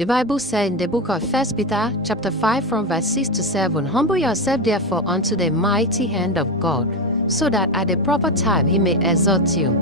The Bible said in the book of 1 Peter chapter 5 from verse 6 to 7, "Humble yourself therefore unto the mighty hand of God, so that at the proper time he may exalt you.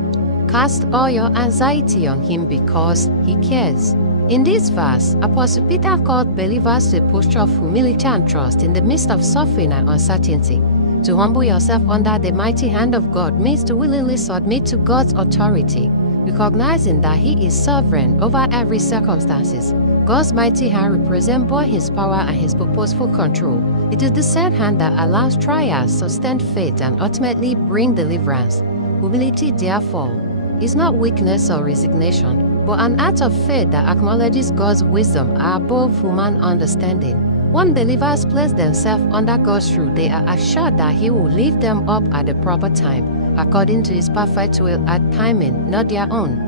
Cast all your anxiety on him because he cares." In this verse, Apostle Peter called believers to a posture of humility and trust in the midst of suffering and uncertainty. To humble yourself under the mighty hand of God means to willingly submit to God's authority, recognizing that He is sovereign over every circumstances. God's mighty hand represents both His power and His purposeful control. It is the same hand that allows trials, sustain faith, and ultimately bring deliverance. Humility, therefore, is not weakness or resignation, but an act of faith that acknowledges God's wisdom above human understanding. When believers place themselves under God's rule, they are assured that He will lift them up at the proper time, according to His perfect will and timing, not their own.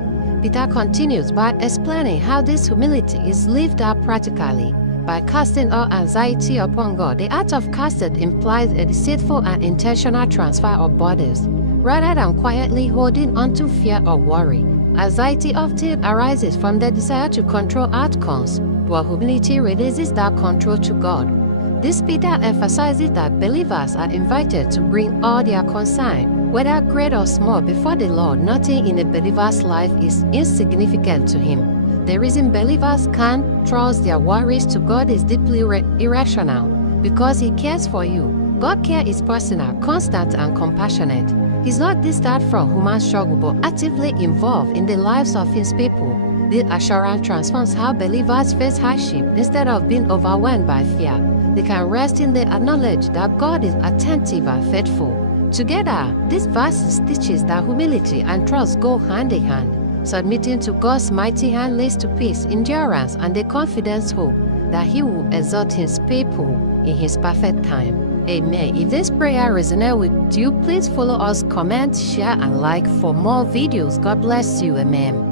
Peter continues by explaining how this humility is lived out practically. By casting all anxiety upon God, the act of casting implies a deceitful and intentional transfer of burdens, rather than quietly holding on to fear or worry. Anxiety often arises from the desire to control outcomes, while humility releases that control to God. This Peter emphasizes that believers are invited to bring all their concern, whether great or small, before the Lord. Nothing in a believer's life is insignificant to Him. The reason believers can trust their worries to God is deeply irrational, because He cares for you. God's care is personal, constant, and compassionate. He's not distant from human struggle, but actively involved in the lives of His people. This assurance transforms how believers face hardship. Instead of being overwhelmed by fear, they can rest in the knowledge that God is attentive and faithful. Together, this verse teaches that humility and trust go hand in hand. Submitting to God's mighty hand leads to peace, endurance, and the confident hope that He will exalt His people in His perfect time. Amen. If this prayer resonates with you, please follow us, comment, share, and like for more videos. God bless you. Amen.